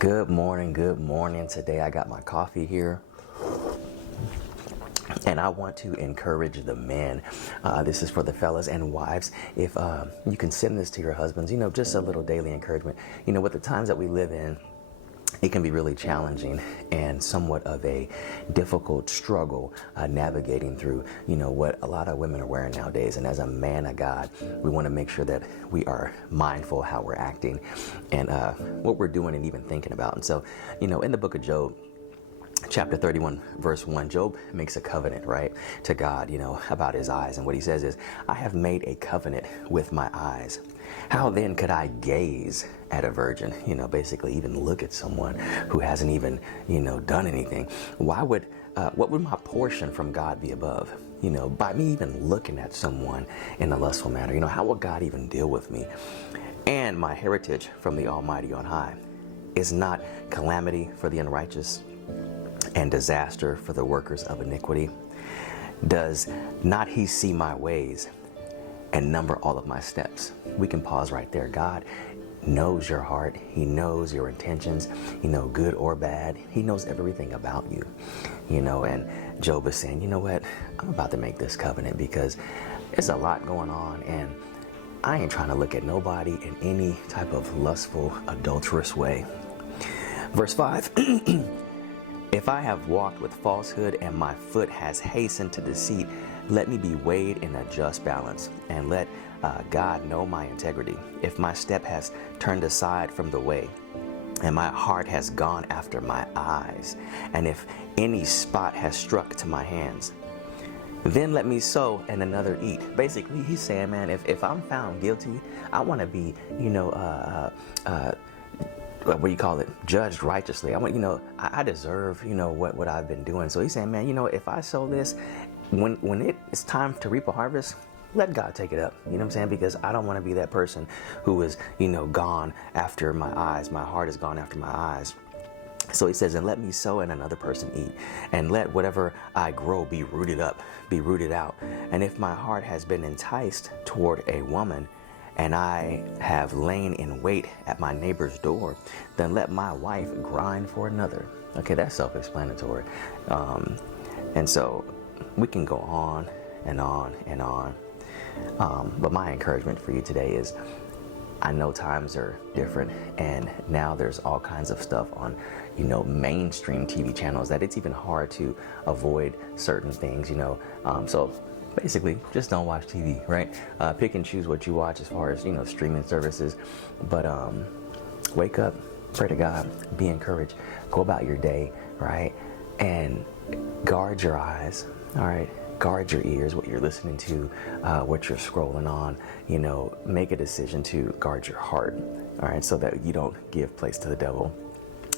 Good morning, good morning. Today I got my coffee here and I want to encourage the men. This is for the fellas and wives. If you can send this to your husbands, just a little daily encouragement. With the times that we live in, it can be really challenging and somewhat of a difficult struggle navigating through, what a lot of women are wearing nowadays. And as a man of God, we want to make sure that we are mindful how we're acting and what we're doing and even thinking about. And so, in the book of Job, chapter 31, verse 1, Job makes a covenant, right, to God, about his eyes. And what he says is, I have made a covenant with my eyes. How then could I gaze at a virgin, basically even look at someone who hasn't even, done anything? What would my portion from God be above? By me even looking at someone in a lustful manner, how will God even deal with me? And my heritage from the Almighty on high is not calamity for the unrighteous and disaster for the workers of iniquity. Does not he see my ways and number all of my steps? We can pause right there. God knows your heart. He knows your intentions, good or bad. He knows everything about you, and Job is saying, you know what? I'm about to make this covenant because there's a lot going on and I ain't trying to look at nobody in any type of lustful, adulterous way. Verse 5, if I have walked with falsehood and my foot has hastened to deceit, let me be weighed in a just balance, and let God know my integrity. If my step has turned aside from the way, and my heart has gone after my eyes, and if any spot has struck to my hands, then let me sow and another eat. Basically, he's saying, man, if I'm found guilty, I want to be, what do you call it? Judged righteously. I deserve, what I've been doing. So he's saying, man, if I sow this, when it's time to reap a harvest, let God take it up. You know what I'm saying? Because I don't want to be that person who is, gone after my eyes. My heart is gone after my eyes. So he says, and let me sow and another person eat, and let whatever I grow be rooted up, be rooted out. And if my heart has been enticed toward a woman, and I have lain in wait at my neighbor's door, then let my wife grind for another. Okay, that's self-explanatory. And so we can go on and on and on. But my encouragement for you today is, I know times are different, and now there's all kinds of stuff on, mainstream TV channels that it's even hard to avoid certain things, so basically, just don't watch TV, right? Pick and choose what you watch as far as, streaming services. But wake up, pray to God, be encouraged, go about your day, right? And guard your eyes, all right? Guard your ears, what you're listening to, what you're scrolling on, make a decision to guard your heart, all right? So that you don't give place to the devil.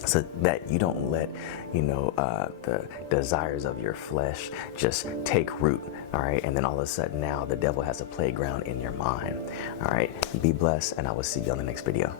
So that you don't let, the desires of your flesh just take root, all right? And then all of a sudden now the devil has a playground in your mind, all right? Be blessed, and I will see you on the next video.